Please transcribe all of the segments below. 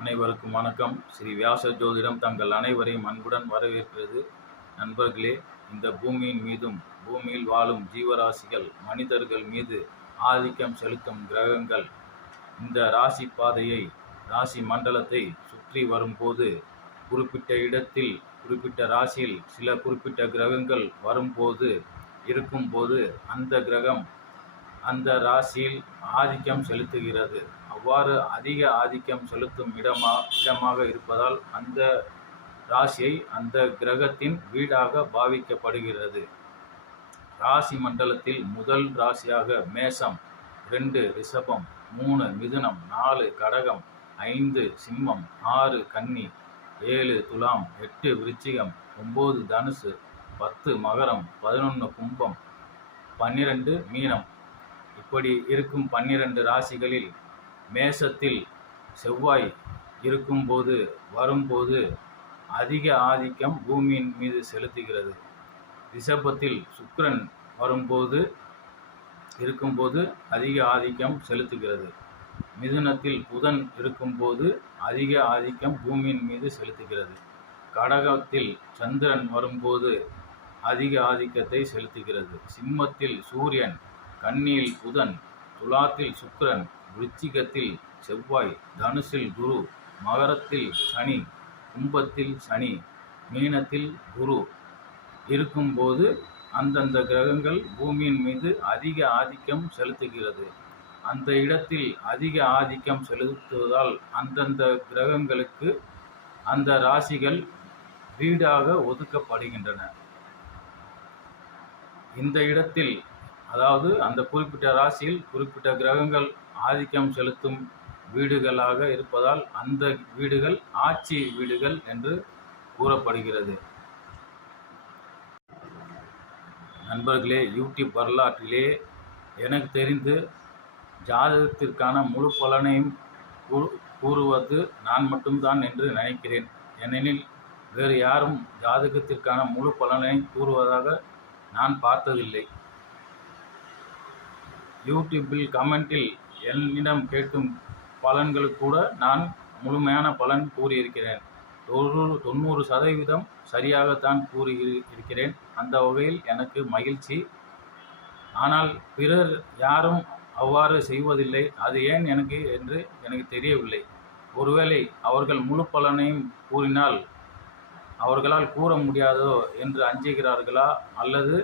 அனைவருக்கும் வணக்கம். ஸ்ரீ வியாச ஜோதிடம் தங்கள் அனைவரையும் அன்புடன் வரவேற்கிறது. நண்பர்களே, இந்த பூமியின் மீதும் பூமியில் வாழும் ஜீவராசிகள் மனிதர்கள் மீது ஆதிக்கம் செலுத்தும் கிரகங்கள் இந்த ராசி பாதையை ராசி மண்டலத்தை சுற்றி வரும்போது குறிப்பிட்ட இடத்தில் குறிப்பிட்ட ராசியில் சில குறிப்பிட்ட கிரகங்கள் வரும்போது இருக்கும்போது அந்த கிரகம் அந்த ராசியில் ஆதிக்கம் செலுத்துகிறது. அவ்வாறு அதிக ஆதிக்கம் செலுத்தும் இடமாக இருப்பதால் அந்த ராசியை அந்த கிரகத்தின் வீடாக பாவிக்கப்படுகிறது. ராசி மண்டலத்தில் முதல் ராசியாக மேசம், 2 ரிஷபம், 3 மிதுனம், 4 கடகம், 5 சிம்மம், 6 கன்னி, 7 துலாம், 8 விருச்சிகம், 9 தனுசு, 10 மகரம், 11 கும்பம், 12 மீனம். இப்படி இருக்கும் 12 ராசிகளில் மேசத்தில் செவ்வாய் வரும்போது அதிக ஆதிக்கம் பூமியின் மீது செலுத்துகிறது. ரிஷபத்தில் சுக்கிரன் இருக்கும்போது அதிக ஆதிக்கம் செலுத்துகிறது. மிதுனத்தில் புதன் இருக்கும்போது அதிக ஆதிக்கம் பூமியின் மீது செலுத்துகிறது. கடகத்தில் சந்திரன் வரும்போது அதிக ஆதிக்கத்தை செலுத்துகிறது. சிம்மத்தில் சூரியன், கன்னியில் புதன், துலாத்தில் சுக்கிரன், விருச்சிகத்தில் செவ்வாய், தனுசில் குரு, மகரத்தில் சனி, கும்பத்தில் சனி, மீனத்தில் குரு இருக்கும்போது அந்தந்த கிரகங்கள் பூமியின் மீது அதிக ஆதிக்கம் செலுத்துகிறது. அந்த இடத்தில் அதிக ஆதிக்கம் செலுத்துவதால் அந்தந்த கிரகங்களுக்கு அந்த ராசிகள் வீடாக ஒதுக்கப்படுகின்றன. இந்த இடத்தில், அதாவது அந்த குறிப்பிட்ட ராசியில் குறிப்பிட்ட கிரகங்கள் ஆதிக்கம் செலுத்தும் வீடுகளாக இருப்பதால் அந்த வீடுகள் ஆட்சி வீடுகள் என்று கூறப்படுகிறது. நண்பர்களே, யூடியூப் வரலாற்றிலே எனக்கு தெரிந்து ஜாதகத்திற்கான முழு பலனையும் கூறுவது நான் மட்டும்தான் என்று நினைக்கிறேன். ஏனெனில் வேறு யாரும் ஜாதகத்திற்கான முழு பலனை கூறுவதாக நான் பார்த்ததில்லை. யூடியூப்பில் கமெண்டில் என்னிடம் கேட்கும் பலன்களுக்கு கூட நான் முழுமையான பலன் கூறியிருக்கிறேன். 90% சரியாகத்தான் கூறியிருக்கிறேன். அந்த வகையில் எனக்கு மகிழ்ச்சி. ஆனால் பிறர் யாரும் அவ்வாறு செய்வதில்லை. அது ஏன் என்று எனக்கு தெரியவில்லை. ஒருவேளை அவர்கள் முழு பலனையும் கூறினால் அவர்களால் கூற முடியாதோ என்று அஞ்சுகிறார்களா, அல்லது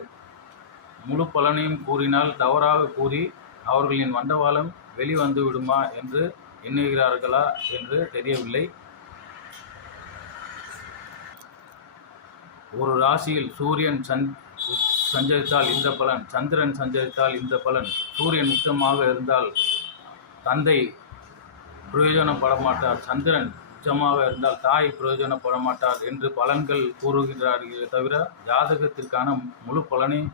முழு பலனையும் கூறினால் தவறாக கூறி அவர்களின் வண்டவாளம் வெளிவந்து விடுமா என்று எண்ணுகிறார்களா என்று தெரியவில்லை. ஒரு ராசியில் சூரியன் சஞ்சரித்தால் இந்த பலன், சந்திரன் சஞ்சரித்தால் இந்த பலன். சூரியன் உச்சமாக இருந்தால் தந்தை பிரயோஜனப்பட மாட்டார், சந்திரன் உச்சமாக இருந்தால் தாய் பிரயோஜனப்பட மாட்டார் என்று பலன்கள் கூறுகிறார்களே தவிர ஜாதகத்திற்கான முழு பலனையும்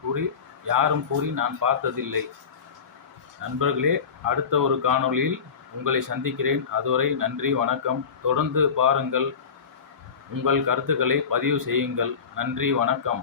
யாரும் கூறி நான் பார்த்ததில்லை. நண்பர்களே, அடுத்த ஒரு காணொளியில் உங்களை சந்திக்கிறேன். அதுவரை நன்றி, வணக்கம். தொடர்ந்து பாருங்கள், உங்கள் கருத்துக்களை பதிவு செய்யுங்கள். நன்றி, வணக்கம்.